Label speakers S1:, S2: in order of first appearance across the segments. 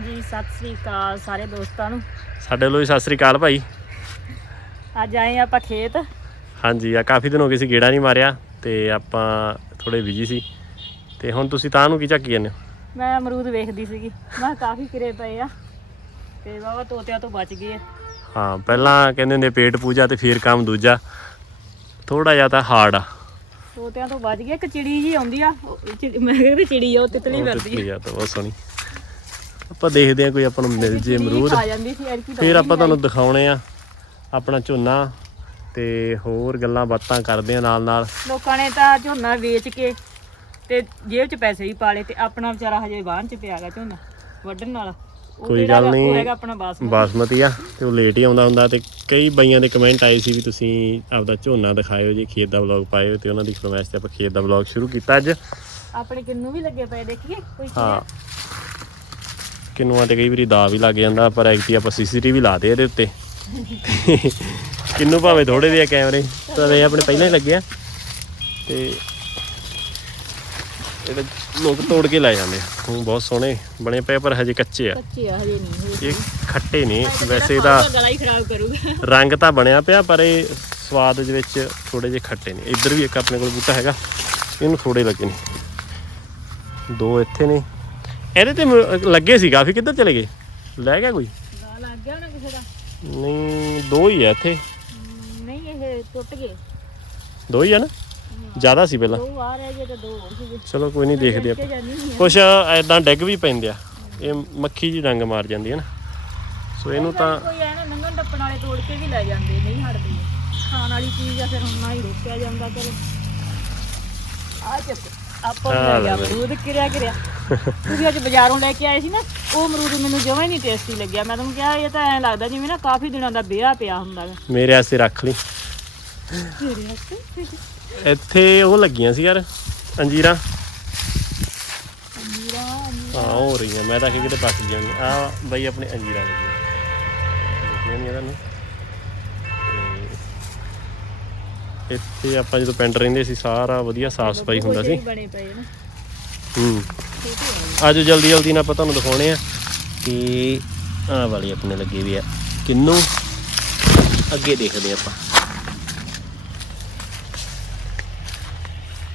S1: ਹਾਂਜੀ ਸਤਿ ਸ੍ਰੀ ਅਕਾਲ ਸਾਰੇ ਦੋਸਤਾਂ ਨੂੰ।
S2: ਸਾਡੇ ਵੱਲੋਂ ਵੀ ਸਤਿ ਸ੍ਰੀ ਅਕਾਲ ਭਾਈ।
S1: ਅੱਜ ਆਏ ਆਪਾਂ ਖੇਤ।
S2: ਹਾਂਜੀ ਆ ਕਾਫੀ ਦਿਨ ਹੋ ਗਏ ਸੀ ਗੇੜਾ ਨਹੀਂ ਮਾਰਿਆ ਤੇ ਆਪਾਂ ਥੋੜੇ ਬਿਜ਼ੀ ਸੀ। ਤੇ ਹੁਣ ਤੁਸੀਂ ਤਾਂ ਨੂੰ ਕੀ ਝੱਕੀ ਜਾਂਦੇ ਹੋ?
S1: ਮੈਂ ਅਮਰੂਦ ਵੇਖਦੀ ਸੀਗੀ। ਮੈਂ ਕਾਫੀ ਕਿਰੇ ਪਏ ਆ। ਤੇ ਬਾਬਾ ਤੋਤਿਆਂ ਤੋਂ ਬਚ ਗਏ ਆ।
S2: ਹਾਂ ਪਹਿਲਾਂ ਕਹਿੰਦੇ ਹੁੰਦੇ ਪੇਟ ਪੂਜਾ ਤੇ ਫੇਰ ਕੰਮ ਦੂਜਾ। ਥੋੜਾ ਜਿਹਾ ਤਾਂ ਹਾਰਡ ਆ।
S1: ਤੋਤਿਆਂ ਤੋਂ ਬਚ ਗਏ ਇੱਕ ਚਿੜੀ ਜੀ ਆਉਂਦੀ ਆ ਉਹ ਮੈਂ ਕਹਿੰਦੀ ਚਿੜੀ ਆ ਉਹ ਤਿਤਲੀ ਫਿਰਦੀ
S2: ਤਿਤਲੀ ਆ ਤਾਂ ਬਹੁਤ ਸੋਹਣੀ। ਆਪਾਂ ਦੇਖਦੇ ਆ ਕੋਈ ਆਪਾਂ ਨੂੰ ਮਿਲ ਜੇ ਅਮਰੂਦ।
S1: ਆ ਜਾਂਦੀ ਸੀ ਐਰਕੀ
S2: ਫਿਰ ਆਪਾਂ ਤੁਹਾਨੂੰ ਦਿਖਾਉਣੇ ਆ ਆਪਣਾ ਝੋਨਾ ਤੇ ਹੋਰ ਗੱਲਾਂ ਬਾਤਾਂ ਕਰਦੇ ਆ ਨਾਲ ਨਾਲ।
S1: ਲੋਕਾਂ ਨੇ ਤਾਂ ਝੋਨਾ ਵੇਚ ਕੇ ਤੇ ਜੇਬ 'ਚ ਪੈਸੇ ਵੀ ਪਾ ਲਏ ਤੇ ਆਪਣਾ ਵਿਚਾਰਾ ਹਜੇ ਬਾਹਨ 'ਚ ਪਿਆਗਾ ਝੋਨਾ ਵੱਢਣ ਵਾਲਾ।
S2: ਕੋਈ ਗੱਲ
S1: ਗਾ-
S2: ਨਹੀਂ।
S1: ਹੈਗਾ ਆਪਣਾ ਬਾਸਮਤੀ।
S2: ਬਾਸਮਤੀ ਆ ਤੇ ਉਹ ਲੇਟ ਹੀ ਆਉਂਦਾ ਹੁੰਦਾ ਤੇ ਕਈ ਬਾਈਆਂ ਦੇ ਕਮੈਂਟ ਆਏ ਸੀ ਵੀ ਤੁਸੀਂ ਆਪਦਾ ਝੋਨਾ ਦਿਖਾਇਓ ਜੀ ਖੇਤ ਦਾ ਵਲੌਗ ਪਾਇਓ ਤੇ ਉਹਨਾਂ ਦੀ ਫਰਮਾਇਸ਼ ਤੇ ਆਪਾਂ ਖੇਤ ਦਾ ਵਲੌਗ ਸ਼ੁਰੂ ਕੀਤਾ ਅੱਜ।
S1: ਆਪਣੇ ਕਿੰਨੂ ਵੀ ਲੱਗੇ ਪਏ ਦੇਖੀਏ ਕੋਈ
S2: ਹਾਂ। ਕਿਨੂਆਂ ਤੇ ਕਈ ਵਾਰੀ ਦਾ ਵੀ ਲੱਗ ਜਾਂਦਾ ਪਰ ਐਕਟੀ ਆਪਾਂ ਸੀਸੀਟੀਵੀ ਲਾ ਦੇ ਇਹਦੇ ਉੱਤੇ। ਕਿੰਨੂ ਭਾਵੇਂ ਥੋੜੇ ਆ ਕੈਮਰੇ ਪਰ ਇਹ ਆਪਣੇ ਪਹਿਲਾਂ ਹੀ ਲੱਗੇ ਆ। ਤੇ ਇਹ ਤਾਂ ਲੋਕ ਤੋੜ ਕੇ ਲੈ ਜਾਂਦੇ ਆ। ਹੁਣ ਬਹੁਤ ਸੋਹਣੇ ਬਣੇ ਪਏ ਪਰ ਹਜੇ ਕੱਚੇ ਆ।
S1: ਕੱਚੇ ਆ ਹਜੇ ਨਹੀਂ ਹੋਏ
S2: ਇਹ ਖੱਟੇ ਨਹੀਂ ਵੈਸੇ ਇਹਦਾ
S1: ਗਲਾ ਹੀ ਖਰਾਬ ਕਰੂਗਾ।
S2: ਰੰਗ ਤਾਂ ਬਣਿਆ ਪਿਆ ਪਰ ਇਹ ਸਵਾਦ ਦੇ ਵਿੱਚ ਥੋੜੇ ਜਿਹੇ ਖੱਟੇ ਨੇ। ਇੱਧਰ ਵੀ ਇੱਕ ਆਪਣੇ ਕੋਲ ਬੂਟਾ ਹੈਗਾ ਇਹਨੂੰ ਥੋੜੇ ਲੱਗੇ ਨੇ। ਦੋ ਇੱਥੇ ਨੇ। ਇਹਦੇ ਤੇ ਮ- ਲੱਗੇ ਸੀ ਕਾਫੀ ਕਿੱਧਰ ਚਲੇ ਗਏ? ਲੈ ਗਿਆ ਕੋਈ?
S1: ਗਾ ਲੱਗ ਗਿਆ ਨਾ ਕਿਸੇ ਦਾ।
S2: ਨਹੀਂ ਦੋ ਹੀ ਆ ਇੱਥੇ।
S1: ਹਮ, ਨਹੀਂ ਇਹ ਟੁੱਟ ਗਏ।
S2: ਦੋ ਹੀ ਆ ਨਾ? ਜ਼ਿਆਦਾ ਸੀ ਪਹਿਲਾਂ।
S1: ਦੋ ਆ ਰਹੇ ਜੇ ਤੇ ਦੋ ਹੋਰ ਸੀਗੇ।
S2: ਚਲੋ ਕੋਈ ਨਹੀਂ ਦੇਖਦੇ ਆਪਾਂ। ਕੁਛ ਐਦਾਂ ਡਿੱਗ ਵੀ ਪੈਂਦੇ ਆ। ਇਹ ਮੱਖੀ ਜੀ ਡੰਗ ਮਾਰ ਜਾਂਦੀ ਹੈ ਨਾ। ਸੋ ਇਹਨੂੰ ਤਾਂ
S1: ਕੋਈ ਐ ਨਾ ਨੰਗਣ ਟੱਪਣ ਵਾਲੇ ਤੋੜ ਕੇ ਵੀ ਲੈ ਜਾਂਦੇ ਨਹੀਂ ਹਟਦੇ। ਖਾਣ ਵਾਲੀ ਚੀਜ਼ ਆ ਫਿਰ ਹੁਣ ਨਾ ਹੀ ਰੋਕਿਆ ਜਾਂਦਾ ਚਲੋ। ਆ ਚੱਕ। ਆਪਾਂ
S2: ਆ
S1: ਲੈ
S2: ਲੈ
S1: ਗਿਆ
S2: ਲੈ।
S1: ਅਮਰੂਦ ਕਿਰਿਆ ਕਿਰਿਆ। ਤੁਸੀਂ ਅੱਜ ਬਾਜ਼ਾਰੋਂ ਲੈ ਕੇ ਆਏ ਸੀ ਨਾ ਉਹ ਅਮਰੂਦ ਮੈਨੂੰ ਜਮਾਂ ਹੀ ਨਹੀਂ ਟੇਸਟੀ ਲੱਗਿਆ। ਮੈਂ ਤੁਹਾਨੂੰ ਕਿਹਾ ਇਹ ਤਾਂ ਐਂ ਲੱਗਦਾ ਜਿਵੇਂ ਨਾ ਕਾਫੀ ਦਿਨਾਂ ਦਾ ਵਿਆਹ ਪਿਆ ਹੁੰਦਾ ਹੈ
S2: ਮੇਰੇ ਵਾਸਤੇ ਰੱਖ ਲਈ।
S1: ਤੇਰੇ ਹੱਥ
S2: ਇੱਥੇ ਉਹ ਲੱਗੀਆਂ ਸੀ ਯਾਰ ਅੰਜੀਰਾਂ।
S1: ਅੰਜੀਰਾ
S2: ਹਾਂ ਹੋ ਰਹੀਆਂ। ਮੈਂ ਤਾਂ ਕਿਤੇ ਪੱਕ ਗਈਆਂ ਨੇ ਆ ਬਈ ਆਪਣੇ ਅੰਜੀਰਾਂ ਲੱਗੀਆਂ ਦੇਖੀਆਂ ਨਹੀਂ ਤੁਹਾਨੂੰ। ਤੇ ਇੱਥੇ ਆਪਾਂ ਜਦੋਂ ਪਿੰਡ ਰਹਿੰਦੇ ਸੀ ਸਾਰਾ ਵਧੀਆ ਸਾਫ਼ ਸਫ਼ਾਈ ਹੁੰਦਾ ਸੀ।
S1: ਬਣੇ ਪਏ ਨਾ।
S2: ਹੂੰ। ਆਜੋ ਜਲਦੀ ਜਲਦੀ ਨਾਲ ਆਪਾਂ ਤੁਹਾਨੂੰ ਦਿਖਾਉਣੇ ਆ ਕਿ ਆਹ ਵਾਲੀ ਆਪਣੇ ਲੱਗੇ ਵੀ ਆ। ਕਿੰਨੂ? ਅੱਗੇ ਦੇਖਦੇ ਆਪਾਂ।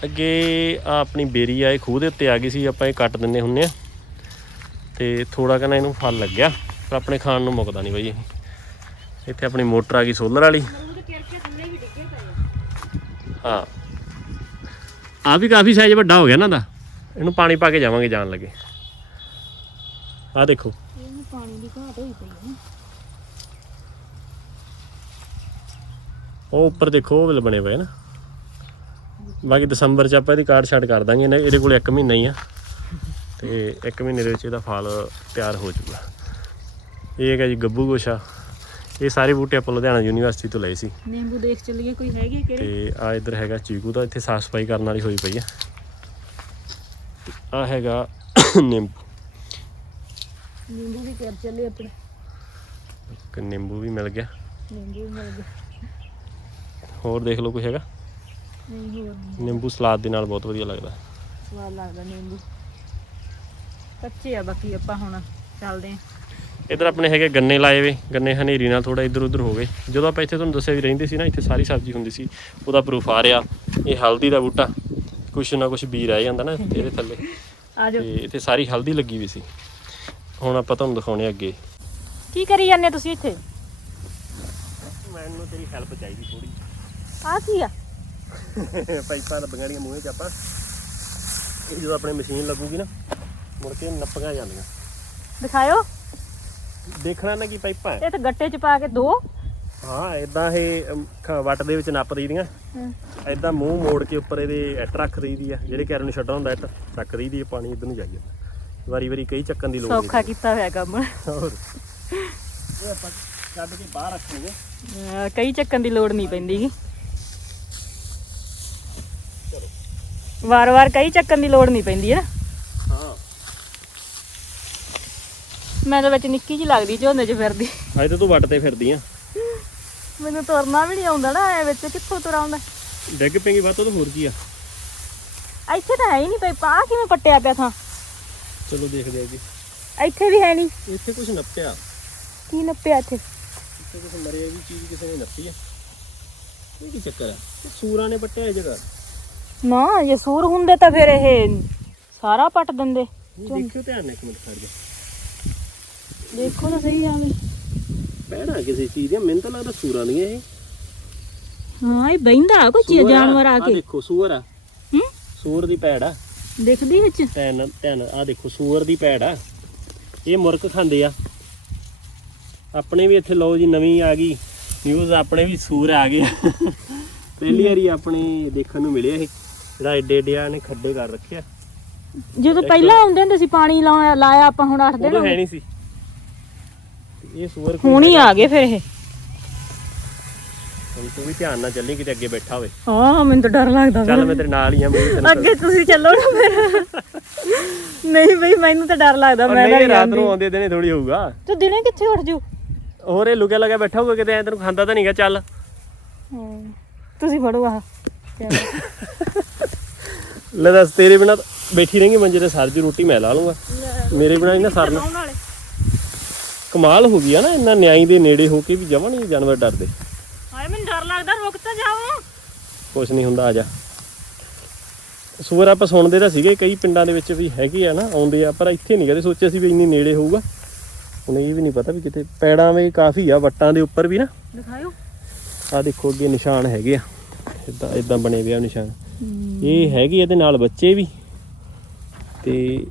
S2: ਅੱਗੇ ਆ ਆਪਣੀ ਬੇਰੀ ਆ ਇਹ ਖੂਹ ਦੇ ਉੱਤੇ ਆ ਗਈ ਸੀ ਆਪਾਂ ਇਹ ਕੱਟ ਦਿੰਨੇ ਹੁੰਨੇ ਆ। ਤੇ ਥੋੜਾ ਕਨਾ ਇਹਨੂੰ ਫਲ ਲੱਗਿਆ ਪਰ ਆਪਣੇ ਖਾਣ ਨੂੰ ਮੁੱਕਦਾ ਨਹੀਂ ਬਈ ਇਹ। ਇੱਥੇ ਆਪਣੀ ਮੋਟਰ ਆ ਗਈ ਸੋਲਰ ਵਾਲੀ। ਹਾਂ। ਆ ਵੀ ਕਾਫੀ ਸਾਈਜ਼ ਵੱਡਾ ਹੋ ਗਿਆ ਨਾ ਦਾ। ਇਹਨੂੰ ਪਾਣੀ ਪਾ ਕੇ ਜਾਵਾਂਗੇ ਜਾਣ ਲੱਗੇ। ਆ ਦੇਖੋ।
S1: ਇਹਨੂੰ ਪਾਣੀ ਦੀ ਘਾਟ ਹੋਈ ਪਈ ਹੈ।
S2: ਉਹ ਉੱਪਰ ਦੇਖੋ ਉਹ ਵੇਲੇ ਬਣੇ ਪਏ ਨਾ। ਬਾਕੀ ਦਸੰਬਰ ਚ ਆਪਾਂ ਇਹਦੀ ਕਾਰਡ ਛੱਡ ਕਰ ਦਾਂਗੇ ਇਹਨੇ- ਇਹਦੇ ਕੋਲ 1 ਮਹੀਨਾ ਹੀ ਆ। ਤੇ 1 ਮਹੀਨੇ ਦੇ ਵਿੱਚ ਇਹਦਾ ਫਲ ਤਿਆਰ ਹੋ ਜਾਊਗਾ। ਇਹ ਹੈਗਾ ਜੀ ਗੱਬੂ ਗੋਸ਼ਾ। ਇਹ ਸਾਰੇ ਬੂਟੇ ਆਪਾਂ ਲੁਧਿਆਣਾ ਯੂਨੀਵਰਸਿਟੀ ਤੋਂ ਲਏ ਸੀ।
S1: ਨਿੰਬੂ ਦੇਖ ਚੱਲੀਏ ਕੋਈ ਹੈਗੇ ਕਿਹੜੇ?
S2: ਤੇ ਆ ਇੱਧਰ ਹੈਗਾ ਚੀਕੂ ਦਾ ਇੱਥੇ ਸਾਫ਼ ਸਫ਼ਾਈ ਕਰਨ ਵਾਲੀ ਹੋਈ ਪਈ ਆ। ਆ ਹੈਗਾ ਨਿੰਬੂ।
S1: ਨਿੰਬੂ ਵੀ ਕਰ ਚੱਲੇ ਆਪਣੇ।
S2: ਇੱਕ ਨਿੰਬੂ ਵੀ ਮਿਲ ਗਿਆ।
S1: ਨਿੰਬੂ ਮਿਲ ਗਏ
S2: ਹੋਰ ਦੇਖ ਲਓ ਕੋਈ ਹੈਗਾ?
S1: ਨਹੀਂ ਹੋਰ ਨਹੀਂ।
S2: ਨਿੰਬੂ ਸਲਾਦ ਦੇ ਨਾਲ ਬਹੁਤ ਵਧੀਆ ਲੱਗਦਾ।
S1: ਸਵਾਦ ਲੱਗਦਾ ਨਿੰਬੂ। ਕੱਚੇ ਆ ਬਾਕੀ ਆਪਾਂ ਹੁਣ ਚੱਲਦੇ ਆਂ
S2: ਇਧਰ ਆਪਣੇ ਹੈਗੇ ਗੰਨੇ ਲਾਏ ਵੇ ਗੰਨੇ ਹਨੇਰੀ ਨਾਲ ਥੋੜਾ ਇੱਧਰ ਉੱਧਰ ਹੋ ਗਏ। ਜਦੋਂ ਆਪਾਂ ਇੱਥੇ ਤੁਹਾਨੂੰ ਦੱਸਿਆ ਵੀ ਰਹਿੰਦੇ ਸੀ ਨਾ ਇੱਥੇ ਸਾਰੀ ਸਬਜ਼ੀ ਹੁੰਦੀ ਸੀ ਉਹਦਾ ਪ੍ਰੂਫ ਆ ਰਿਹਾ। ਇਹ ਹਲਦੀ ਦਾ ਬੂਟਾ ਕੁਛ ਨਾ ਕੁਛ ਬੀ ਰਹਿ ਜਾਂਦਾ ਨਾ ਇਹਦੇ ਥੱਲੇ।
S1: ਆ ਜਾਓ।
S2: ਤੇ ਇੱਥੇ ਸਾਰੀ ਹਲਦੀ ਲੱਗੀ ਵੀ ਸੀ। ਹੁਣ ਆਪਾਂ ਤੁਹਾਨੂੰ ਦਿਖਾਉਣੇ ਅੱਗੇ।
S1: ਕੀ ਕਰੀ ਜਾਂਦੇ ਤੁਸੀਂ ਇੱਥੇ?
S2: ਮੈਨੂੰ ਤੇਰੀ ਹੈਲਪ ਚਾਹੀਦੀ ਥੋੜੀ
S1: ਆ ਕੀ ਆ?
S2: ਪਾਈਪਾਂ ਲੱਗੀਆਂ ਦੀਆਂ ਮੂੰਹੇ 'ਚ ਆਪਾਂ। ਇਹ ਜਦੋਂ ਆਪਣੇ ਮਸ਼ੀਨ ਲੱਗੂਗੀ ਨਾ ਮੁੜ ਕੇ ਨੱਪੀਆਂ ਜਾਂਦੀਆਂ।
S1: ਦਿਖਾਇਓ।
S2: ਦੇਖਣਾ ਨਾ ਕੀ ਪਾਈਪਾਂ ਹੈ।
S1: ਇਹ ਤਾਂ ਗੱਟੇ ਚ ਪਾ ਕੇ ਦੋ।
S2: ਹਾਂ ਇਦਾਂ ਇਹ ਅਮ, ਖ- ਵੱਟ ਦੇ ਵਿੱਚ ਨੱਪ ਦਈਦੀਆਂ ਇਦਾਂ ਮੂੰਹ ਮੋੜ ਕੇ ਉੱਪਰ ਇਹਦੇ ਇੱਟ ਰੱਖ ਦਈਦੀ ਆ। ਜਿਹੜੇ ਕੈਰਨ ਛੱਡਾ ਹੁੰਦਾ ਇੱਟ ਰੱਖ ਦਈਦੀ ਆ ਪਾਣੀ ਇਧਰ ਨੂੰ ਜਾਈ ਜਾਂਦਾ। ਵਾਰੀ ਵਾਰੀ ਕਈ ਚੱਕਣ ਦੀ ਲੋੜ ਨਹੀਂ
S1: ਸੌਖਾ ਕੀਤਾ ਹੋਇਆ ਕੰਮ।
S2: ਹੋਰ। ਇਹ ਆਪਾਂ ਕੱਢ ਕੇ ਬਾਹਰ ਰੱਖਾਂਗੇ
S1: ਅਹ ਕਈ ਚੱਕਣ ਦੀ ਲੋੜ ਨਹੀਂ ਪੈਂਦੀ। ਗੀ ਵਾਰ-ਵਾਰ ਕਈ ਚੱਕਣ ਦੀ ਲੋੜ ਨਹੀਂ ਪੈਂਦੀ ਹੈ ਨਾ
S2: ਹਾਂ
S1: ਮੈਂ ਤਾਂ ਵਿੱਚ ਨਿੱਕੀ ਜੀ ਲੱਗਦੀ ਝੋਨੇ 'ਚ ਫਿਰਦੀ।
S2: ਅੱਜ ਤਾਂ ਤੂੰ ਵੱਟ ਤੇ ਫਿਰਦੀ ਆ।
S1: ਮੈਨੂੰ ਤੁਰਨਾ ਵੀ ਨਹੀਂ ਆਉਂਦਾ ਨਾ ਐ ਵਿੱਚ ਕਿੱਥੋਂ ਤੁਰ ਆਉਂਦਾ
S2: ਡਿੱਗ ਪੈਂਗੀ ਵੱਧ ਤੋਂ ਹੋਰ ਕੀ ਆ।
S1: ਇੱਥੇ ਤਾਂ ਹੈ ਹੀ ਨਹੀਂ ਪਈ ਪਾ ਕਿਵੇਂ ਪੱਟਿਆ ਪਿਆ ਥਾਂ?
S2: ਚਲੋ ਦੇਖਦੇ ਆ ਜੀ।
S1: ਇੱਥੇ ਵੀ ਹੈ ਨਹੀਂ।
S2: ਇੱਥੇ ਕੁਝ ਨੱਪਿਆ।
S1: ਕੀ ਨੱਪਿਆ ਇੱਥੇ?
S2: ਇੱਥੇ ਕੁਝ ਮਰਿਆ ਵੀ ਚੀਜ਼ ਕਿਸੇ ਨੇ ਨੱਪੀ ਆ। ਇਹ ਕੀ ਚੱਕਰ ਆ? ਸੂਰਾਂ ਨੇ ਪੱਟਿਆ ਇਹ ਜਗ੍ਹਾ।
S1: ਨਾ ਜੇ ਸੂਰ ਹੁੰਦੇ ਤਾਂ ਫਿਰ ਇਹ ਸਾਰਾ ਪੱਟ ਦਿੰਦੇ।
S2: ਦੇਖਿਓ ਧਿਆਨ ਨਾਲ ਇੱਕ ਮਿੰਟ ਖੜ ਜਾ।
S1: ਦੇਖੋ ਤਾਂ ਸਹੀ ਆਵੇ।
S2: ਪੈਣਾ ਕਿਸੇ ਚੀਜ਼ ਦੀਆਂ ਮੈਨੂੰ ਤਾਂ ਲੱਗਦਾ ਸੂਰਾਂ ਦੀਆਂ ਇਹ।
S1: ਹਾਂ ਇਹ ਬੈਂਦਾ ਕੋਈ ਚੀਜ਼
S2: ਆ,
S1: ਜਾਨਵਰ ਆ ਕੇ।
S2: ਦੇਖੋ ਸੂਰ ਆ।
S1: ਹੂੰ?
S2: ਸੂਰ ਦੀ ਪੈੜ ਆ।
S1: ਦਿਖਦੀ ਵਿੱਚ?
S2: ਧਿਆਨ ਧਿਆਨ ਆ ਦੇਖੋ ਸੂਰ ਦੀ ਪੈੜ ਆ। ਇਹ ਮੁਰਕ ਖਾਂਦੇ ਆ। ਆਪਣੇ ਵੀ ਇੱਥੇ ਲਓ ਜੀ ਨਵੀਂ ਆ ਗਈ। ਨਿਊਜ਼ ਆਪਣੇ ਵੀ ਸੂਰ ਆ ਗਏ। ਪਹਿਲੀ ਵਾਰੀ ਆਪਣੇ ਦੇਖਣ ਨੂੰ ਮਿਲਿਆ ਇਹ। ਜਿਹੜਾ ਏਡੇ ਏਡਿਆਂ ਨੇ ਖੱਡੇ ਕਰ ਰੱਖਿਆ
S1: ਜਦੋਂ ਪਹਿਲਾਂ ਆਉਂਦੇ ਹੁੰਦੇ ਸੀ ਪਾਣੀ ਲਾਇਆ ਲਾਇਆ ਆਪਾਂ ਹੁਣ 8 ਦਿਨ
S2: ਉਦੋਂ
S1: ਹੋ
S2: ਨਹੀਂ ਸੀ। ਇਹ ਸੂਰ ਕੋਈ
S1: ਹੁਣ ਹੀ ਆ ਗਏ ਫਿਰ ਇਹ।
S2: ਹੁਣ ਤੂੰ ਵੀ ਧਿਆਨ ਨਾਲ ਚੱਲੀ ਕਿਤੇ ਅੱਗੇ ਬੈਠਾ ਹੋਵੇ।
S1: ਹਾਂ ਮੈਨੂੰ ਤਾਂ ਡਰ ਲੱਗਦਾ
S2: ਚੱਲ ਮੈਂ ਤੇਰੇ ਨਾਲ ਹੀ ਆ ਮੈਂ ਵੀ ਤੈਨੂੰ
S1: ਅੱਗੇ ਤੁਸੀਂ ਚੱਲੋ ਨਾ ਫਿਰ। ਨਹੀਂ ਬਈ ਮੈਨੂੰ ਤਾਂ ਡਰ ਲੱਗਦਾ ਮੈਂ
S2: ਨਹੀਂ
S1: ਤਾਂ
S2: ਰਾਤ ਨੂੰ ਆਉਂਦੇ ਦਿਨੇ ਥੋੜੀ ਹੋਊਗਾ।
S1: ਤੂੰ ਦਿਨੇ ਕਿੱਥੇ ਉੱਠ ਜੂ?
S2: ਹੋਰ ਇਹ ਲੁਕਿਆ ਲਗਾ ਬੈਠਾ ਹੋਊਗਾ ਕਿਤੇ ਐ ਤੈਨੂੰ ਖਾਂਦਾ ਤਾਂ ਨਹੀਂਗਾ ਚੱਲ।
S1: ਹਾਂ, ਤੁਸੀਂ ਫੜੋ ਆਹ। ਚਲੋ।
S2: ਲੈ ਦੱਸ ਤੇਰੇ ਬਿਨਾ ਬੈਠੀ ਰਹੇਂਗੀ ਮੰਜੇ ਤੇ ਸਰ ਦੀ ਰੋਟੀ ਮੈਂ ਲਾ ਲੂੰਗਾ ਮੇਰੇ ਬਿਨਾ ਇਹਨਾਂ ਸਰਨਾ।
S1: ਆਉਣ ਵਾਲੇ।
S2: ਕਮਾਲ ਹੋ ਗਈ ਆ ਨਾ ਇੰਨਾ ਨਿਆਈ ਦੇ ਨੇੜੇ ਹੋ ਕੇ ਵੀ ਜਮਾਂ ਨਹੀਂ ਜਾਨਵਰ ਡਰਦੇ।
S1: ਹਾਏ ਮੈਨੂੰ ਡਰ ਲੱਗਦਾ ਰੁਕ ਤਾਂ ਜਾਓ।
S2: ਕੁਛ ਨਹੀਂ ਹੁੰਦਾ ਆ ਜਾ। ਸੂਰ ਆਪਾਂ ਸੁਣਦੇ ਤਾਂ ਸੀਗੇ ਕਈ ਪਿੰਡਾਂ ਦੇ ਵਿੱਚ ਵੀ ਹੈਗੇ ਆ ਨਾ ਆਉਂਦੇ ਆ ਪਰ ਇੱਥੇ ਨਹੀਂ ਕਦੇ ਸੋਚਿਆ ਸੀ ਵੀ ਇੰਨੀ ਨੇੜੇ ਹੋਊਗਾ। ਹੁਣ ਇਹ ਵੀ ਨਹੀਂ ਪਤਾ ਵੀ ਕਿਤੇ ਪੈੜਾਂ ਵੀ ਕਾਫੀ ਆ ਵੱਟਾਂ ਦੇ ਉੱਪਰ ਵੀ ਨਾ।
S1: ਦਿਖਾਇਓ।
S2: ਆ ਦੇਖੋ ਅੱਗੇ ਨਿਸ਼ਾਨ ਹੈਗੇ ਆ। ਇਦਾਂ ਇਦਾਂ ਬਣੇ ਹੋਏ ਆ ਨਿਸ਼ਾਨ। ਇਹ ਹੈਗੇ ਇਹਦੇ ਨਾਲ ਬੱਚੇ ਵੀ। ਤੇ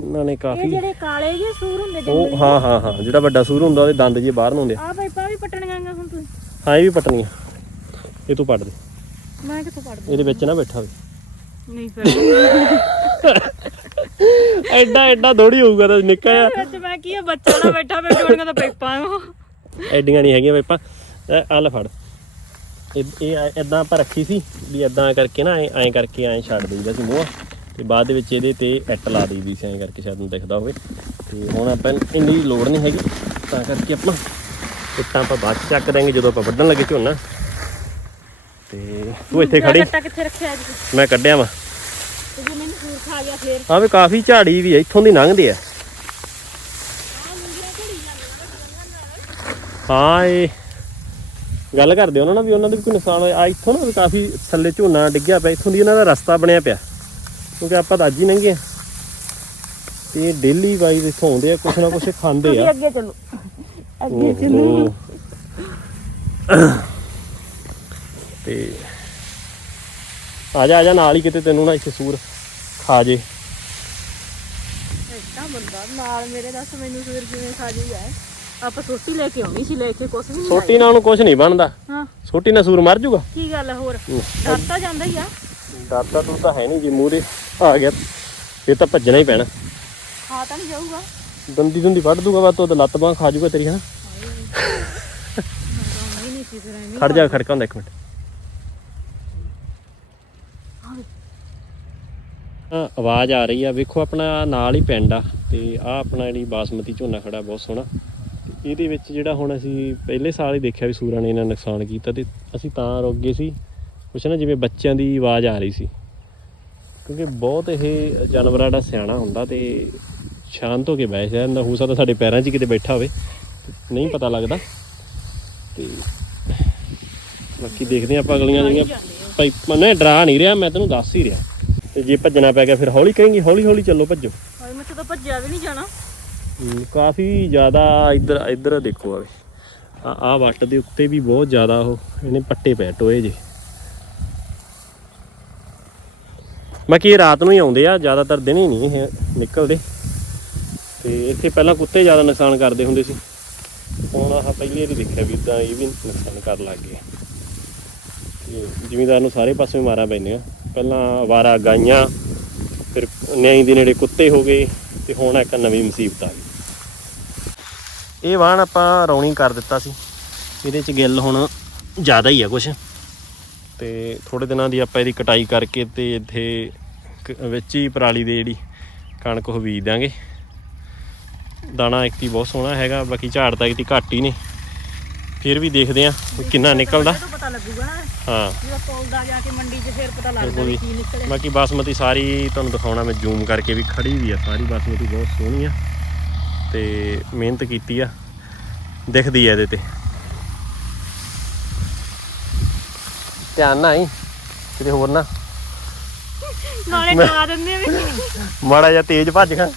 S2: ਇਹਨਾਂ ਨੇ
S1: ਇਹ
S2: ਕਾਫੀ
S1: ਜਿਹੜੇ ਕਾਲੇ ਜਿਹੇ ਸੂਰ ਹੁੰਦੇ
S2: ਉਹ ਹਾਂ ਹਾਂ ਹਾਂ ਜਿਹੜਾ ਵੱਡਾ ਸੂਰ ਹੁੰਦਾ ਉਹਦੇ ਦੰਦ ਜੇ ਬਾਹਰ ਨੂੰ ਹੁੰਦੇ ਆ।
S1: ਆ ਪਾਈਪਾਂ ਵੀ ਪੱਟਣੀਆਂ ਗੀਆਂ ਹੁਣ ਤੁਸੀਂ
S2: ਹਾਂ ਇਹ ਵੀ ਪਟਣੀਆਂ। ਇਹ ਤੂੰ ਪੜ ਦੇ।
S1: ਮੈਂ ਕਿੱਥੋਂ ਪੜ
S2: ਇਹਦੇ ਵਿੱਚ ਨਾ ਬੈਠਾ ਹੋਵੇ।
S1: ਨਹੀਂ ਫਿਰ।
S2: ਐਡਾ ਐਡਾ ਥੋੜੀ ਹੋਊਗਾ ਤਾਂ ਨਿੱਕਾ ਜਿਹਾ।
S1: ਵਿੱਚ ਮੈਂ ਕੀ ਆ ਬੱਚਾ ਨਾ ਬੈਠਾ ਮੈਂ ਡੋਣੀਆਂ ਤਾਂ ਪਾਈਪਾਂ ਨੂੰ
S2: ਐਡੀਆਂ ਨਹੀਂ ਹੈਗੀਆਂ ਪਾਈਪਾਂ ਇਹ ਆ ਲੈ ਫੜ। ਇਹ ਇਹ ਐਦਾਂ ਆਪਾਂ ਰੱਖੀ ਸੀ ਵੀ ਐਦਾਂ ਕਰਕੇ ਨਾ ਐ ਐਂ ਕਰਕੇ ਐਂ ਛੱਡ ਦਈਦਾ ਸੀ ਮੂੰਹ। ਤੇ ਬਾਅਦ ਦੇ ਵਿੱਚ ਇਹਦੇ ਤੇ ਐਟ ਲਾ ਦਈਦੀ ਸੀ ਐਂ ਕਰਕੇ ਸ਼ਾਇਦ ਨੂੰ ਦਿਖਦਾ ਹੋਵੇ। ਤੇ ਹੁਣ ਆਪਾਂ ਇੰਨੀ ਲੋੜ ਨਹੀਂ ਹੈਗੀ ਤਾਂ ਕਰਕੇ ਆਪਾਂ ਇੱਟਾਂ ਆਪਾਂ ਬਾਅਦ 'ਚ ਚੱਕ ਦਾਂਗੇ ਜਦੋਂ ਆਪਾਂ ਵੱਢਣ ਲੱਗੇ ਝੋਨਾ। ਤੇ ਤੂੰ ਇੱਥੇ ਖੜੀ
S1: ਕੱਟਾ ਕਿੱਥੇ ਰੱਖਿਆ ਜੀ
S2: ਮੈਂ ਕੱਢਿਆ ਵਾ।
S1: ਤੇ ਜੇ ਮੈਨੂੰ ਸੂਰ ਖਾ ਗਿਆ ਫੇਰ?
S2: ਆ ਵੀ ਕਾਫੀ ਝਾੜੀ ਵੀ ਆ ਇੱਥੋਂ ਦੀ ਲੰਘਦੇ ਆ। ਹਾਂ ਇਹ ਗੱਲ ਕਰਦੇ ਉਹਨਾਂ ਨਾਲ ਵੀ ਉਹਨਾਂ ਦੇ ਵੀ ਕੋਈ ਨੁਕਸਾਨ ਹੋਇਆ। ਆ ਇੱਥੋਂ ਨਾ ਕਾਫੀ ਥੱਲੇ ਝੋਨਾ ਡਿੱਗਿਆ ਪਿਆ ਇੱਥੋਂ ਦੀ ਇਹਨਾਂ ਦਾ ਰਸਤਾ ਬਣਿਆ ਪਿਆ। ਕਿਉਂਕਿ ਆਪਾਂ ਤਾਂ ਅੱਜ ਹੀ ਲੰਘੇ ਆ ਤੇ ਡੇਲੀ ਵਾਈਜ਼ ਇੱਥੋਂ ਆਉਂਦੇ ਆ ਕੁਛ ਨਾ ਕੁਛ ਖਾਂਦੇ ਆ।
S1: ਅੱਗੇ ਚੱਲੋ। ਅੱਗੇ ਚੱਲੋ।
S2: ਤੇ ਆ ਜਾ ਆ ਜਾ ਨਾਲ ਹੀ ਕਿਤੇ ਤੈਨੂੰ ਨਾ ਇੱਥੇ ਸੂਰ ਖਾ ਜੇ।
S1: ਐਡਾ ਬੰਦਾ ਨਾਲ ਮੇਰੇ ਦੱਸ ਮੈਨੂੰ ਸੂਰ ਕਿਵੇਂ ਖਾ ਜੂਗਾ ਆਪਾਂ ਸੋਟੀ ਲੈ ਕੇ ਆਉਣੀ ਸੀ ਲੈ ਕੇ ਕੁਛ ਵੀ ਨਹੀਂ
S2: ਸੋਟੀ ਨਾਲ ਉਹਨੂੰ ਕੁਛ ਨਹੀਂ ਬਣਦਾ।
S1: ਹਾਂ।
S2: ਸੋਟੀ ਨਾਲ ਸੂਰ ਮਰ ਜੂਗਾ।
S1: ਕੀ ਗੱਲ ਹੋਰ? ਡਰ ਤਾਂ ਜਾਂਦਾ ਹੀ ਆ।
S2: ਡਰਦਾ ਤੂੰ ਤਾਂ ਹੈ ਨਹੀਂ ਜੇ ਮੂਰੇ। ਆ ਗਿਆ। ਇਹ ਤਾਂ ਭੱਜਣਾ ਹੀ ਪੈਣਾ।
S1: ਖਾ ਤਾਂ ਨਹੀਂ ਜਾਊਗਾ।
S2: ਦੰਦੀ ਦੁੰਦੀ ਵੱਢ ਦੂਗਾ ਵਾ ਤੂੰ ਲੱਤ ਬਾਂਹ ਖਾ ਜੂਗਾ ਤੇਰੀ ਹਨਾ? ਖੜ ਜਾ ਖੜਕਾ ਹੁੰਦਾ ਇੱਕ ਮਿੰਟ। ਆਵਾਜ਼ ਆ ਰਹੀ ਆ। ਵੇਖੋ ਆਪਣਾ ਨਾਲ ਹੀ ਪਿੰਡ ਆ ਤੇ ਆ ਆਪਣਾ ਜਿਹੜੀ ਬਾਸਮਤੀ ਝੋਨਾ ਖੜਾ ਬਹੁਤ ਸੋਹਣਾ। ਇਹਦੇ ਵਿੱਚ ਜਿਹੜਾ ਹੁਣ ਅਸੀਂ ਪਹਿਲੇ ਸਾਲ ਹੀ ਦੇਖਿਆ ਵੀ ਸੂਰਾਂ ਨੇ ਇਹਨਾਂ ਨੁਕਸਾਨ ਕੀਤਾ ਤੇ ਅਸੀਂ ਤਾਂ ਰੁਕ ਗਏ ਸੀ। ਕੁਛ ਨਾ ਜਿਵੇਂ ਬੱਚਿਆਂ ਦੀ ਆਵਾਜ਼ ਆ ਰਹੀ ਸੀ। ਕਿਉਂਕਿ ਬਹੁਤ ਇਹ ਜਾਨਵਰਾਂ ਦਾ ਸਿਆਣਾ ਹੁੰਦਾ ਤੇ ਸ਼ਾਂਤ ਹੋ ਕੇ ਬੈਠ ਜਾਂਦਾ। ਹੋ ਸਕਦਾ ਸਾਡੇ ਪੈਰਾਂ 'ਚ ਕਿਤੇ ਬੈਠਾ ਹੋਵੇ। ਨਹੀਂ ਪਤਾ ਲੱਗਦਾ। ਤੇ ਬਾਕੀ ਦੇਖਦੇ ਆਪਾਂ ਅਗਲੀਆਂ ਜਿਹੜੀਆਂ ਭਾਈ ਮਨੇ ਡਰਾ ਨਹੀਂ ਰਿਹਾ ਮੈਂ ਤੈਨੂੰ ਦੱਸ ਹੀ ਰਿਹਾ। ਤੇ ਜੇ ਭੱਜਣਾ ਪੈ ਗਿਆ ਫਿਰ ਹੌਲੀ ਕਹੇਂਗੀ ਹੌਲੀ ਹੌਲੀ ਚੱਲੋ ਭੱਜੋ।
S1: ਹਾਏ ਮੈਂ ਤਾਂ ਭੱਜਿਆ ਵੀ ਨਹੀਂ ਜਾਣਾ।
S2: ਕਾਫੀ ਜ਼ਿਆਦਾ ਇੱਧਰ ਇੱਧਰ ਦੇਖੋ ਆਵੇ ਆ ਆ ਵੱਟ ਦੇ ਉੱਤੇ ਵੀ ਬਹੁਤ ਜ਼ਿਆਦਾ ਉਹ ਇਹਨੇ ਪੱਟੇ ਪੈ ਟੋਏ ਜੇ। ਬਾਕੀ ਇਹ ਰਾਤ ਨੂੰ ਹੀ ਆਉਂਦੇ ਆ, ਜ਼ਿਆਦਾਤਰ ਦਿਨੇ ਨਹੀਂ ਇਹ ਨਿਕਲਦੇ। ਤੇ ਇੱਥੇ ਪਹਿਲਾਂ ਕੁੱਤੇ ਜ਼ਿਆਦਾ ਨੁਕਸਾਨ ਕਰਦੇ ਹੁੰਦੇ ਸੀ। ਹੁਣ ਆਹ ਪਹਿਲੀ ਵਾਰੀ ਦੇਖਿਆ ਵੀ ਇਦਾਂ ਇਹ ਵੀ ਨੁਕਸਾਨ ਕਰਨ ਲੱਗ ਗਏ ਤੇ ਜ਼ਿਮੀਦਾਰ ਨੂੰ ਸਾਰੇ ਪਾਸੇ ਮਾਰਾਂ ਪੈਂਦੀਆਂ ਪਹਿਲਾਂ ਆਵਾਰਾ ਗਾਈਆਂ, ਫਿਰ ਨਿਆਈ ਦੇ ਨੇੜੇ ਕੁੱਤੇ ਹੋ ਗਏ, ਤੇ ਹੁਣ ਇੱਕ ਨਵੀਂ ਮੁਸੀਬਤ ਆ ਗਈ। ਇਹ ਵਾਹਣ ਆਪਾਂ ਰੌਣੀ ਕਰ ਦਿੱਤਾ ਸੀ। ਇਹਦੇ ਚ ਗਿੱਲ ਹੁਣ ਜ਼ਿਆਦਾ ਹੀ ਆ ਕੁਛ। ਤੇ ਥੋੜੇ ਦਿਨਾਂ ਦੀ ਆਪਾਂ ਇਹਦੀ ਕਟਾਈ ਕਰਕੇ ਤੇ ਇੱਥੇ ਵਿੱਚ ਹੀ ਪਰਾਲੀ ਦੇ ਜਿਹੜੀ ਕਣਕ ਉਹ ਬੀਜ ਦਾਂਗੇ ਦਾਣਾ ਇੱਕ ਹੀ ਬਹੁਤ ਸੋਹਣਾ ਹੈਗਾ ਬਾਕੀ ਝਾੜ ਤਾਂ ਇੱਕ ਘੱਟ ਹੀ ਨੇ। ਫਿਰ ਵੀ ਦੇਖਦੇ ਆ ਕਿੰਨਾ ਨਿਕਲਦਾ।
S1: ਪਤਾ ਲੱਗੂਗਾ ਨਾ
S2: ਹਾਂ।
S1: ਜਦੋਂ ਪੌਦਾ ਜਾ ਕੇ ਮੰਡੀ 'ਚ ਫੇਰ ਪਤਾ ਲੱਗਦਾ
S2: ਬਿਲਕੁਲ
S1: ਵੀ
S2: ਜੀ।
S1: ਕੀ ਨਿਕਲੇ
S2: ਬਾਕੀ ਬਾਸਮਤੀ ਸਾਰੀ ਤੁਹਾਨੂੰ ਦਿਖਾਉਣਾ ਮੈਂ ਜ਼ੂਮ ਕਰਕੇ ਵੀ ਖੜੀ ਵੀ ਆ ਸਾਰੀ ਬਾਸਮਤੀ ਬਹੁਤ ਸੋਹਣੀ ਆ। ਤੇ ਮਿਹਨਤ ਕੀਤੀ ਆ। ਦਿਖਦੀ ਆ ਇਹਦੇ ਤੇ। ਧਿਆਨ ਨਾ ਆਈ ਕਿਤੇ ਹੋਰ ਨਾ।
S1: ਨਾਲੇ ਡਰਾ ਦਿੰਦੇ ਵੀ।
S2: ਮਾੜਾ ਜਿਹਾ ਤੇਜ਼ ਭੱਜ ਗਿਆ।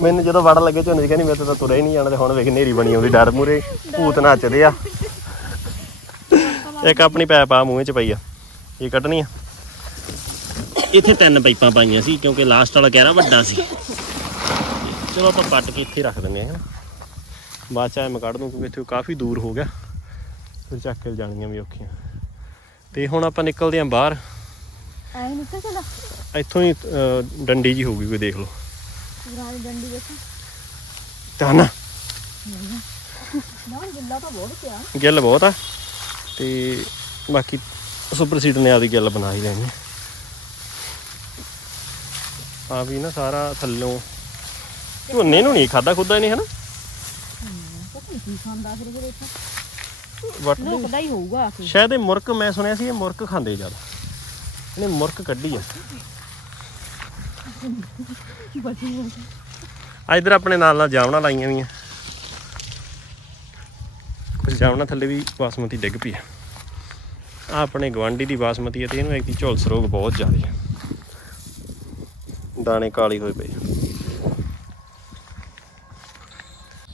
S2: ਮੈਨੂੰ ਜਦੋਂ ਵੜ ਲੱਗੇ ਝੋਨੇ 'ਚ ਕਹਿੰਦੀ ਮੇਰੇ ਤੋਂ ਤਾਂ ਤੁਰਿਆ ਹੀ ਨਹੀਂ ਜਾਣਾ ਤੇ ਹੁਣ ਵੇਖ ਨੇਰੀ ਬਣੀ ਆਉਂਦੀ ਡਰ ਮੂਰੇ ਭੂਤ ਨੱਚਦੇ ਆ। ਇੱਕ ਆਪਣੀ ਪੈਪ ਆ ਮੂੰਹ 'ਚ ਪਈ ਆ ਇਹ ਕੱਢਣੀ ਆ। ਇੱਥੇ ਤਿੰਨ ਪਾਈਪਾਂ ਪਾਈਆਂ ਸੀ ਕਿਉਂਕਿ ਲਾਸਟ ਵਾਲਾ ਗਹਿਰਾ ਵੱਡਾ ਸੀ। ਚਲੋ ਆਪਾਂ ਕੱਟ ਕੇ ਇੱਥੇ ਰੱਖ ਦਿੰਦੇ ਆ ਹਨਾ। ਬਾਅਦ ਚ ਮੈਂ ਕੱਢ ਦੂੰ ਕਿਉਂਕਿ ਇੱਥੇ ਕਾਫੀ ਦੂਰ ਹੋ ਗਿਆ। ਫਿਰ ਚੱਕ ਕੇ ਜਾਣੀਆਂ ਵੀ ਔਖੀਆਂ। ਤੇ ਹੁਣ ਆਪਾਂ ਨਿਕਲਦੇ ਆਂ ਬਾਹਰ।
S1: ਐ ਨਿਕਲ ਚਲਾ
S2: ਇੱਥੋਂ ਹੀ ਅਹ, ਡੰਡੀ ਜੀ ਹੋਊਗੀ ਕੋਈ ਦੇਖ ਲਓ।
S1: ਗਰਾਜ ਡੰਡੀ ਦੇਖੋ।
S2: ਤਾਂ ਨਾ।
S1: ਨਾ ਗਿੱਲਾ ਤਾਂ ਬਹੁਤ ਪਿਆ।
S2: ਗਿੱਲ ਬਹੁਤ ਆ। ਤੇ ਬਾਕੀ ਸੁਪਰ ਸੀਟ ਨੇ ਆਪਦੀ ਗਿੱਲ ਬਣਾ ਹੀ ਲੈਣੀ ਆ। ਵੀ ਨਾ ਸਾਰਾ ਥੱਲੋਂ। ਝੋਨੇ ਨੂੰ ਨਹੀਂ ਖਾਦਾ ਖੁੱਦਾ ਨਹੀਂ ਹਨਾ?
S1: ਪਤਾ ਨਹੀਂ ਕੀ ਖਾਂਦਾ ਫਿਰ
S2: ਵੱਟ
S1: ਲੁਕਦਾ ਹੀ ਹੋਊਗਾ ਆ ਕੇ।
S2: ਸ਼ਾਇਦ ਇਹ ਮੁਰਕ ਮੈਂ ਸੁਣਿਆ ਸੀ ਇਹ ਮੁਰਕ ਖਾਂਦੇ ਜ਼ਿਆਦਾ। ਇਹਨੇ ਮੁਰਕ ਕੱਢੀ ਆ।
S1: ਬਚੀ
S2: ਆ ਇਧਰ ਆਪਣੇ ਨਾਲ ਨਾਲ ਜਾਵਣਾ ਲਾਈਆਂ ਵੀਆਂ ਕੁਝ ਜਾਵਣਾ ਥੱਲੇ ਵੀ ਬਾਸਮਤੀ ਡਿੱਗ ਪਈ ਆ। ਆਹ ਆਪਣੇ ਗਵਾਂਢੀ ਦੀ ਬਾਸਮਤੀ ਹੈ ਤੇ ਇਹਨੂੰ ਇੱਕ ਦੀ ਝੁਲਸ ਰੋਗ ਬਹੁਤ ਜ਼ਿਆਦਾ ਹੈ ਦਾਣੇ ਕਾਲੀ ਹੋਏ ਪਏ ਆ।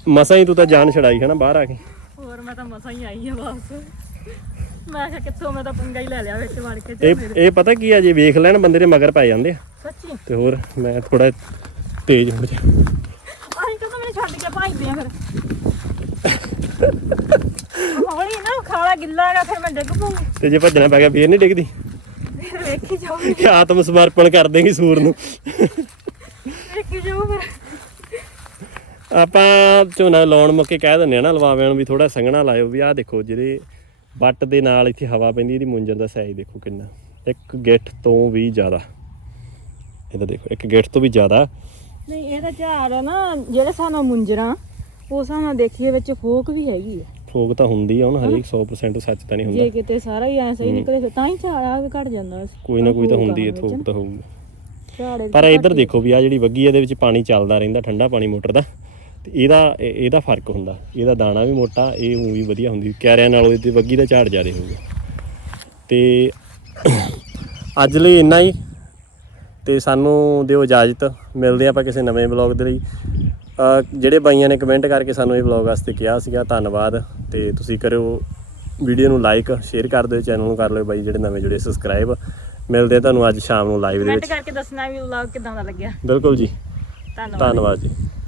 S2: ਮਸਾਂ ਹੀ ਤੂੰ ਤਾਂ ਜਾਨ ਛੜਾਈ ਹੈ ਨਾ ਬਾਹਰ ਆ ਕੇ।
S1: ਮੈਂ ਤਾਂ ਮਸਾਂ ਹੀ ਆਈ ਆ ਬਸ ਮੈਂ ਕਿਹਾ ਕਿੱਥੋਂ ਮੈਂ ਤਾਂ ਪੰਗਾ ਹੀ ਲੈ ਲਿਆ ਵਿੱਚ ਵੜ ਕੇ
S2: ਇਹ ਇਹ ਪਤਾ ਕੀ ਆ ਜੇ ਵੇਖ ਲੈਣ ਬੰਦੇ ਦੇ ਮਗਰ ਪੈ ਜਾਂਦੇ ਆ।
S1: ਸੱਚੀ?
S2: ਤੇ ਹੋਰ ਮੈਂ ਥੋੜਾ ਤੇਜ਼ ਹੋ ਜਾ
S1: ਆਹੀਂ ਕਦੋਂ ਮੈਨੂੰ ਛੱਡ ਕੇ ਭੱਜਦੇ ਆ ਫਿਰ। ਹੌਲੀ ਨਾ ਖਾਲਾ ਗਿੱਲਾ ਹੈਗਾ ਫਿਰ ਮੈਂ ਡਿੱਗ ਪਊਂਗੀ।
S2: ਤੇ ਜੇ ਭੱਜਣਾ ਪੈ ਗਿਆ ਫੇਰ ਨਹੀਂ ਡਿੱਗਦੀ।
S1: ਫਿਰ ਵੇਖੀ
S2: ਇਹ ਆਤਮ ਸਮਰਪਣ ਕਰ ਦੇਂਗੀ ਸੂਰ ਨੂੰ
S1: ਵੇਖੀ ਜਾਊ ਫਿਰ
S2: ਆਪਾਂ ਝੋਨਾ ਲਾਉਣ ਮੁੱਕੇ ਕਹਿ ਦਿੰਦੇ ਆ ਨਾ ਲਵਾਵਿਆਂ ਨੂੰ ਵੀ ਥੋੜਾ ਸੰਘਣਾ ਲਾਇਓ ਵੀ ਆਹ ਦੇਖੋ ਜਿਹੜੇ ਵੱਟ ਦੇ ਨਾਲ ਇੱਥੇ ਹਵਾ ਪੈਂਦੀ ਇਹਦੀ ਮੁੰਜਰ ਦਾ ਸਾਈਜ਼ ਦੇਖੋ ਕਿੰਨਾ। ਇੱਕ ਗਿੱਠ ਤੋਂ ਵੀ ਜ਼ਿਆਦਾ। ਇਹਦਾ ਦੇਖੋ ਇੱਕ ਗਿੱਠ ਤੋਂ ਵੀ ਜ਼ਿਆਦਾ।
S1: ਨਹੀਂ ਇਹਦਾ ਝਾੜ ਨਾ ਜਿਹੜੇ ਸਾਨੂੰ ਮੁੰਜਰਾ ਉਸ ਨਾਲ ਦੇਖੀਏ ਵਿੱਚ ਫੋਕ ਵੀ ਹੈਗੀ ਆ।
S2: ਫੋਕ ਤਾਂ ਹੁੰਦੀ ਆ ਹੁਣ ਹਰੇਕ 100% ਸੱਚ ਤਾਂ ਨਹੀਂ
S1: ਜੇ
S2: ਹੁੰਦਾ
S1: ਕਿਤੇ ਸਾਰਾ ਹੀ ਐ ਸਹੀ ਨਿਕਲੇ ਫਿਰ ਤਾਂ ਹੀ ਝਾੜ ਆ ਵੀ ਘਟ ਜਾਂਦਾ।
S2: ਕੋਈ ਨਾ ਕੋਈ ਤਾਂ ਹੁੰਦੀ ਹੈ ਥੋਕ। ਤਾਂ ਹੋਊਗੀ। ਪਰ ਇੱਧਰ ਦੇਖੋ ਵੀ ਆ ਜਿਹੜੀ ਵੱਗੀ ਇਹਦੇ ਵਿੱਚ ਪਾਣੀ ਚੱਲਦਾ ਰਹਿੰਦਾ ਠੰਡਾ ਪਾਣੀ ਮੋਟਰ ਦਾ। ਤੇ ਇਹਦਾ ਇਹ- ਇਹਦਾ ਫ਼ਰਕ ਹੁੰਦਾ। ਇਹਦਾ ਦਾਣਾ ਵੀ ਮੋਟਾ ਇਹ ਊਂ ਵੀ ਵਧੀਆ ਹੁੰਦੀ। ਕਿਆਰਿਆਂ ਨਾਲੋਂ ਇਹਦੀ ਵੱਗੀ ਦਾ ਝਾੜ ਜ਼ਿਆਦਾ ਹੋਊਗਾ। ਤੇ ਅੱਜ ਲਈ ਇੰਨਾ ਹੀ। ਤੇ ਸਾਨੂੰ ਦਿਓ ਇਜਾਜ਼ਤ। ਮਿਲਦੇ ਆਪਾਂ ਕਿਸੇ ਨਵੇਂ ਬਲੌਗ ਦੇ ਲਈ। ਜਿਹੜੇ ਬਾਈਆਂ ਨੇ ਕਮੈਂਟ ਕਰਕੇ ਸਾਨੂੰ ਇਹ ਬਲੌਗ ਵਾਸਤੇ ਕਿਹਾ ਸੀਗਾ ਧੰਨਵਾਦ। ਤੇ ਤੁਸੀਂ ਕਰਿਓ ਵੀਡੀਓ ਨੂੰ ਲਾਈਕ ਸ਼ੇਅਰ ਕਰ ਦਿਓ ਚੈਨਲ ਨੂੰ ਕਰ ਲਿਓ ਬਾਈ ਜਿਹੜੇ ਨਵੇਂ ਜੁੜੇ ਸਬਸਕ੍ਰਾਈਬ ਮਿਲਦੇ ਆ ਤੁਹਾਨੂੰ ਅੱਜ ਸ਼ਾਮ ਨੂੰ ਲਾਈਵ ਦੇ
S1: ਕਮੈਂਟ
S2: ਵਿੱਚ।
S1: ਕਰਕੇ ਦੱਸਣਾ ਵੀ ਵਲੌਗ ਕਿਦਾਂ ਦਾ ਲੱਗਿਆ।
S2: ਬਿਲਕੁਲ ਜੀ। ਧੰਨਵਾਦ ਜੀ।